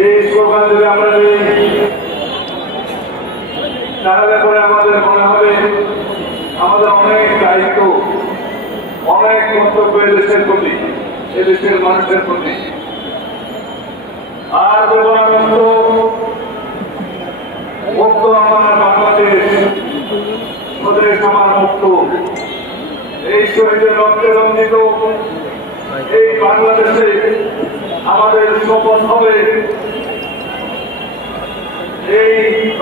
এই স্লোগান যদি আমরা দিই তাহলে পরে আমাদের মনে হবে আমাদের অনেক দায়িত্ব, অনেক কর্তব্য দেশের প্রতি, এদেশের মানুষের প্রতি। আর বলবো মুক্ত আমার বাংলাদেশ, স্বদেশ আমার মুক্ত। এই শহীদের রক্তে রঞ্জিত এই বাংলাদেশে আমাদের শপথ হবে এই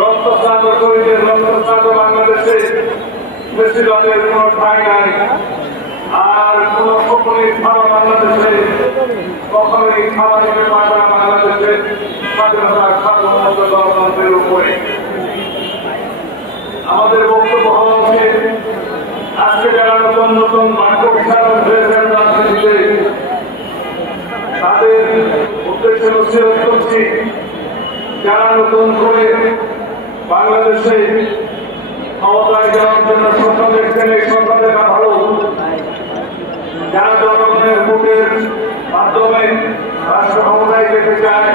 রক্তস্নাত শহীদের রক্তস্নাত বাংলাদেশে প্রেসিডেন্টের কোন ঠাঁই নাই। আর কোন স্বপ্নের খাওয়া বাংলাদেশে কখনোই খাওয়া দিতে পারবে না বাংলাদেশের স্বাধীনতা সার্বভৌমত্ব গণতন্ত্রের উপরে। আমাদের বক্তব্য হওয়া উচিত আজকে যারা নতুন নতুন বাক্য বিচারক হয়েছেন রাজনীতিতে তাদের উদ্দেশ্যে নসিহত করছি, যারা নতুন করে বাংলাদেশে ক্ষমতায় যাওয়ার জন্য স্বপ্ন দেখছেন এই স্বপ্ন দেখা ভালো। যারা জনগণের ভোটের মাধ্যমে রাষ্ট্র ক্ষমতায় যেতে চায়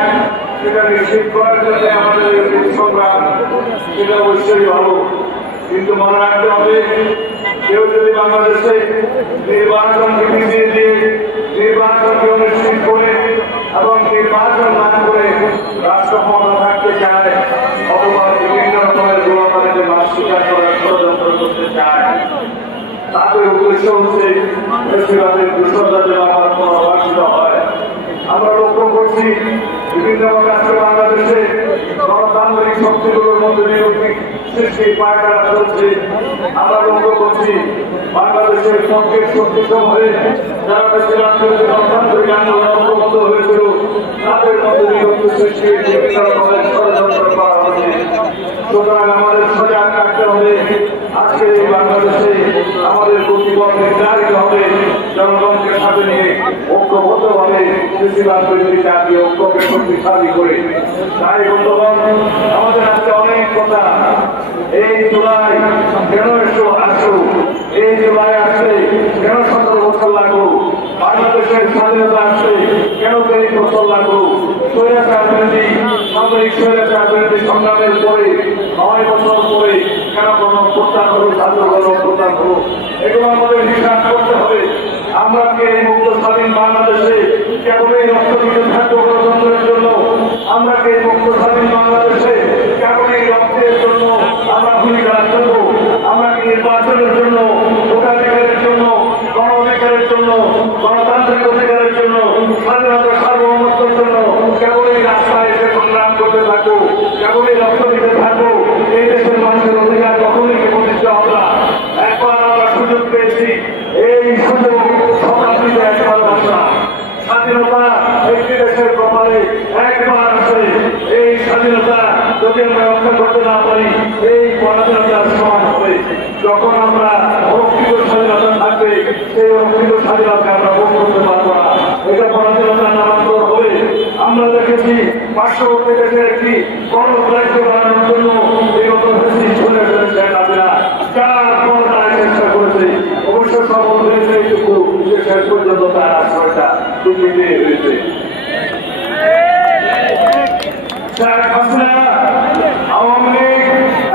সেটা নিশ্চিত করার জন্য আমাদের সংগ্রাম, সেটা অবশ্যই ভালো। কিন্তু মনে রাখতে হবে কেউ যদি বাংলাদেশে নির্বাচনকে পিছিয়ে দিয়ে নির্বাচনকে অনুষ্ঠিত করে এবং নির্বাচন না করে রাষ্ট্র ক্ষমতা থাকতে চায় অথবা বিভিন্ন রকমের গোলাপানিতে মাছ স্বীকার করার ষড়যন্ত্র করতে চায়, তাদের উদ্দেশ্য হচ্ছে বেশিরভাগের দুঃসজ্জা যেন আমার প্রভাবিত হয়। আমরা লক্ষ্য করছি বিভিন্নভাবে আজকে বাংলাদেশে গণতান্ত্রিক শক্তিগুলোর মধ্যে নিরপেক্ষ সৃষ্টি পায়তারা চলছে। আমরা লক্ষ্য করছি বাংলাদেশের পক্ষের শক্তি হয়ে যারা বেশিরভাগের গণতান্ত্রিক আন্দোলন ঐক্যবদ্ধ হয়েছিল তাদের মধ্যে নিরপেক্ষ সৃষ্টি বিভিন্ন রকমের ষড়যন্ত্র করা হচ্ছে। সুতরাং আমাদের সজাগ থাকতে হবে। আজকে এই বাংলাদেশে আমাদের প্রতিপদ নির্ধারিত হবে জনগণকে সাথে নিয়ে ঐক্যবদ্ধভাবে বেশিরভাগ জাতীয় ঐক্যকে শক্তিশালী করে। তাই বন্ধুগণ, আমাদের আজকে অনেক কথা, এই জুলাই কেন আসলো, এই জুলাই আসছে কেন 17 বছর লাগলো, বাংলাদেশের স্বাধীনতা আসছে কেন 30 বছর লাগলো, স্বৈরাচার বিরোধী সামরিক স্বৈরাচার বিরোধী সংগ্রামের পরে 9 বছর পরে কেন কোনো প্রত্যান হলো, ছাত্র হলো, প্রত্যান হলো, এগুলো আমাদের হিসাব করতে হবে। আমরা কি এই মুক্ত স্বাধীন বাংলাদেশে কেবলই রক্ত দিতে থাকবো গণতন্ত্রের জন্য? আমরা কি এই মুক্ত স্বাধীন বাংলাদেশে কেবলই রক্তের জন্য আমরা ভূমিকা করবো? আমরা কি নির্বাচনের জন্য, ভোটাধিকারের জন্য, গণ অধিকারের জন্য, গণতান্ত্রিক অধিকারের জন্য, স্বাধীনতা সার্বভৌমত্বের জন্য কেবলই রাস্তায় এসে সংগ্রাম করতে থাকবো, কেবলই রক্ত দিতে থাকবো? এই দেশের মানুষের অধিকার কখনোই প্রতিষ্ঠা হবে না। একবার আমরা সুযোগ পেয়েছি, এই সুযোগ শতাব্দীতে একবার আসে না। স্বাধীনতা একটি দেশের কপালে একবার আসে। এই স্বাধীনতা যদি আমরা রক্ষা করতে না পারি এই পরাধীনতার সমান হবে। যখন আমরা অরক্ষিত স্বাধীনতা থাকবে সেই অরক্ষিত স্বাধীনতা আমরা ভোগ করতে পারবো না, এটা পরাধীনতার নামান্তর হবে। আমরা দেখেছি পার্শ্ববর্তী দেশের একটি বড় রাজ্য বানানোর জন্য বিগত চলে ফেলেছেন আপনারা, যার পর তারা চেষ্টা করেছে, অবশ্য সফল হয়েছে এইটুকু যে শেষ পর্যন্ত তার আশ্রয়টা দুর্নীতি হয়েছে। আওয়ামী লীগ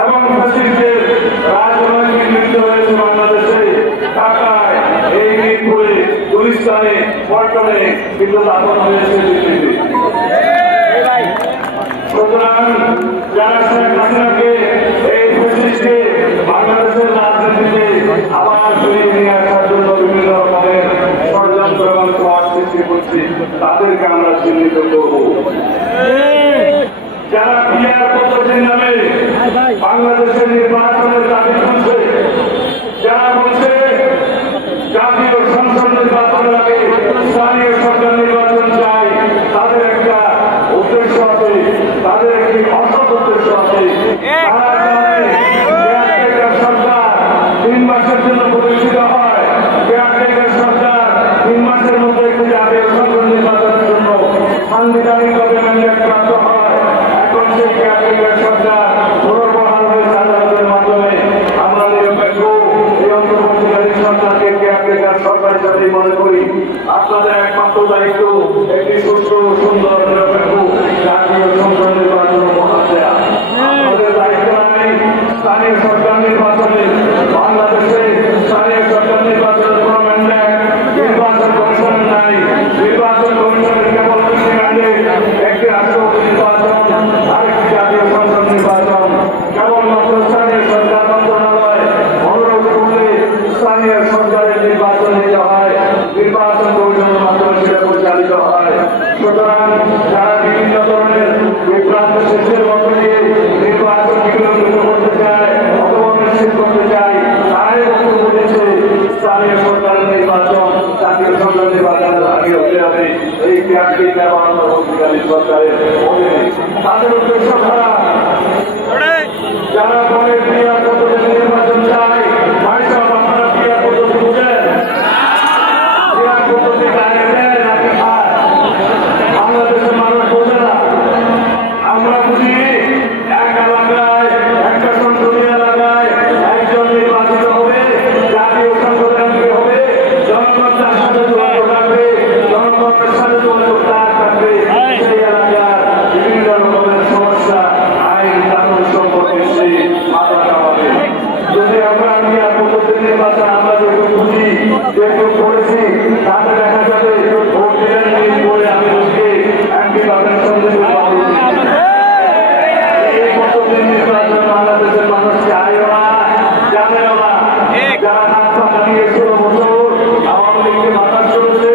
এবং ফ্যাসিস্টের রাজনৈতিক মৃত্যু হয়েছে বাংলাদেশে, ঢাকায়, এই মিরপুরে, গুলিস্তানে, পল্টনে কিন্তু দাপন হয়েছে দুর্নীতি। সুতরাং যারা শেখ হাসিনাকে এই ফ্যাসিস্টকে বাংলাদেশের রাজনীতিতে আবার ফিরিয়ে নিয়ে আসার জন্য বিভিন্ন রকমের ষড়যন্ত্র এবং প্রভাব সৃষ্টি করছে তাদেরকে আমরা চিহ্নিত করব। যারা পিআর পদ্ধতির নামে বাংলাদেশের নির্বাচনের দাবি করছে, যারা বলছে জাতীয় সংসদ নির্বাচনের আগে স্থানীয় সরকার নির্বাচন চাই, তাদের একটা উদ্দেশ্য আছে, তাদের একটি অসৎ উদ্দেশ্য আছে। সরকার 3 মাসের জন্য প্রতিষ্ঠিত হয়, সরকার 3 মাসের মধ্যে একটি জাতীয় সংসদ নির্বাচনের জন্য সাংবিধানিকভাবে ম্যান্ডেট প্রাপ্ত হয়। এখন সেই সরকার পুনর্বহাল হয়ে আদালতের মাধ্যমে আমরা নিরপেক্ষ এই অন্তর্বর্তীকালীন সরকারকে সরকার হিসাবে মনে করি। আপনাদের একমাত্র দায়িত্ব একটি সুস্থ সুন্দর নিরপেক্ষ সরকারের তাদের উদ্দেশ্য খারাপ। যারা বলে ক্রিয়া পদ্ধতি নির্বাচন চায়, ভাই সাহেব আপনারা ক্রিয়া পদ্ধতি বুঝেন? ক্রিয়া পদ্ধতি গায়ে দেয় নাকি খায়? বাংলাদেশের মানুষ বোঝে না। আমরা বুঝি এক এলাকায় একটা সংসদীয় এলাকায় একজন নির্বাচিত হবে, জাতীয় সংসদ হবে, জনগণ তার সাথে যোগাযোগ রাখবে, জনগণের সাথে যোগাযোগ থাকবে। সেই এলাকার বিভিন্ন রকমের সমস্যা আইন কানুন সম্পর্কে সেই মাথা কামাবে। যদি আমরা ক্রিয়া পদ্ধতি নির্বাচন আমরা যেহেতু বুঝি, যেহেতু করেছি, তাতে দেখা যাবে ভোট দিলেন করে আমি বুঝি এমপি পাবেন সন্দেহ বাংলাদেশের মানুষ চায়ও না, জানেও না। যারা হাত পাতা নিয়ে 16 বছর আওয়ামী লীগকে বাতাস চলেছে,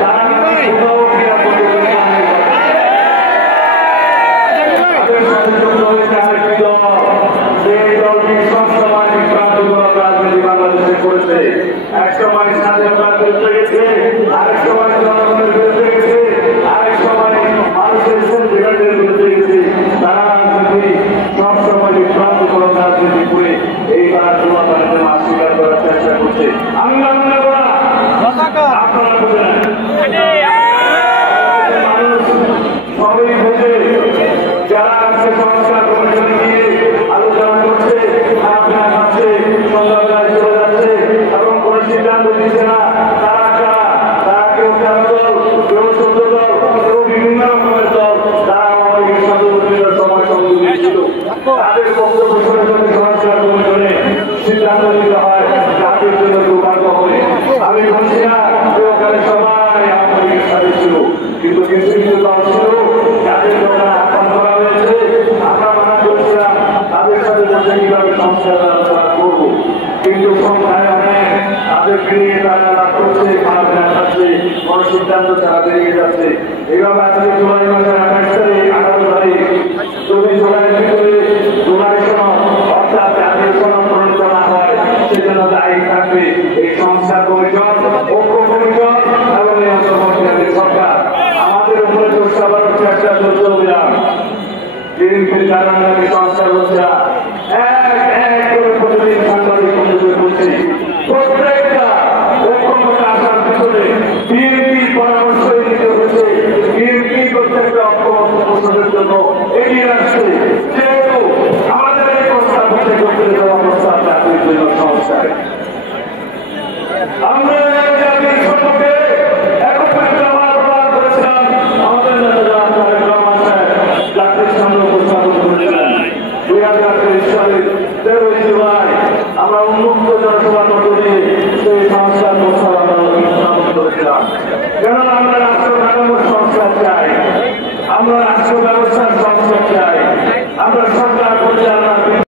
তারা কোথাও ক্রিয়া পদ্ধতি তাদের সাথে যুক্ত হয়েছে আরেকটি দল। সেই দলটি সবসময় বিভ্রান্তিমূলক রাজনীতি বাংলাদেশে করেছে। এক সময় স্বাধীনতার বিরুদ্ধে গেছে, আরেক সময় জনগণের বিরুদ্ধে গেছে, আরেক সময় মানুষের সেন্টিমেন্টের বিরুদ্ধে গেছে। তারা রাজনীতি সবসময় বিভ্রান্তিমূলক রাজনীতি করে এইবার তোমাদের মাছ স্বীকার করার চেষ্টা করছে। আপনারা বুঝেন মানুষ সবই বুঝে। যারা আজকে সংস্কার কমিশন নিয়ে আলোচনা করছে, আপনার কাছে সন্ধ্যাবেলায় চলে যাচ্ছে এবং কোন সিদ্ধান্ত দিচ্ছে না, তারা কেউ 13 দল, কেউ 14 দল, কেউ বিভিন্ন রকমের দল, তারা আমাদের সাথে সময় সংযোগ দিয়েছিল। তাদের বক্তব্য শুনে যদি সংস্কার কমিশনে সিদ্ধান্ত নিতে হয়, জাতির জন্য দুর্ভাগ্য হবে। আমি বলছি না যে ওখানে সবাই আমাদের সাথে ছিল, কিন্তু কিছু কিছু দল ছিল যাদের ওখানে আহ্বান করা হয়েছে, আমরা মানা করছিলাম তাদের সাথে বসে কিভাবে সংস্কার আলোচনা করবো। কিন্তু সংখ্যায় অনেক, তাদেরকে নিয়ে তারা রাগ করছে, খারাপ দেখাচ্ছে, কোন সিদ্ধান্ত তারা বেরিয়ে যাচ্ছে। এভাবে আজকে জুলাই মাসের 28 তারিখ 18 তারিখ যদি জুলাইয়ের ভিতরে জুলাই সনদ অর্থাৎ জাতীয় সনদ প্রণীত না হয়, সেজন্য দায়ী থাকবে এই সংস্কার কমিশন, ঐক্য কমিশন এবং এই অন্তর্বর্তীকালীন সরকার। আমাদের উপরে দোষাবার চেষ্টা চলছে অভিযান। বিএনপির কারণে সংস্কার হচ্ছে না। এক করে প্রতিদিন সাংবাদিক বন্ধুদের বলছি, প্রত্যেকটা ঐক্যমতে আসার পিছনে বিএনপির পরামর্শই নিতে হচ্ছে। বিএনপি প্রত্যেকটা ঐক্যমতের জন্য এগিয়ে আসছে। যেহেতু আমাদের এই প্রস্তাব হচ্ছে করতে দেওয়া প্রস্তাব চাকরির জন্য সংস্কার, আমরা জাতির সম্পর্কে একত্রিত আহ্বান করেছিলাম। আমাদের নেতা তারেক রহমান সাহেব জাতির সামনে উপস্থাপন করেছিলেন। 2023 সালের 13 জুলাই আমরা উন্মুক্ত জনসভার মধ্য দিয়ে সেই সংস্কার প্রস্তাব আমরা উপস্থাপন করেছিলাম। কেননা আমরা রাষ্ট্র কাঠামোর সংস্কার চাই, আমরা রাষ্ট্র ব্যবস্থার সংস্কার চাই, আমরা সরকার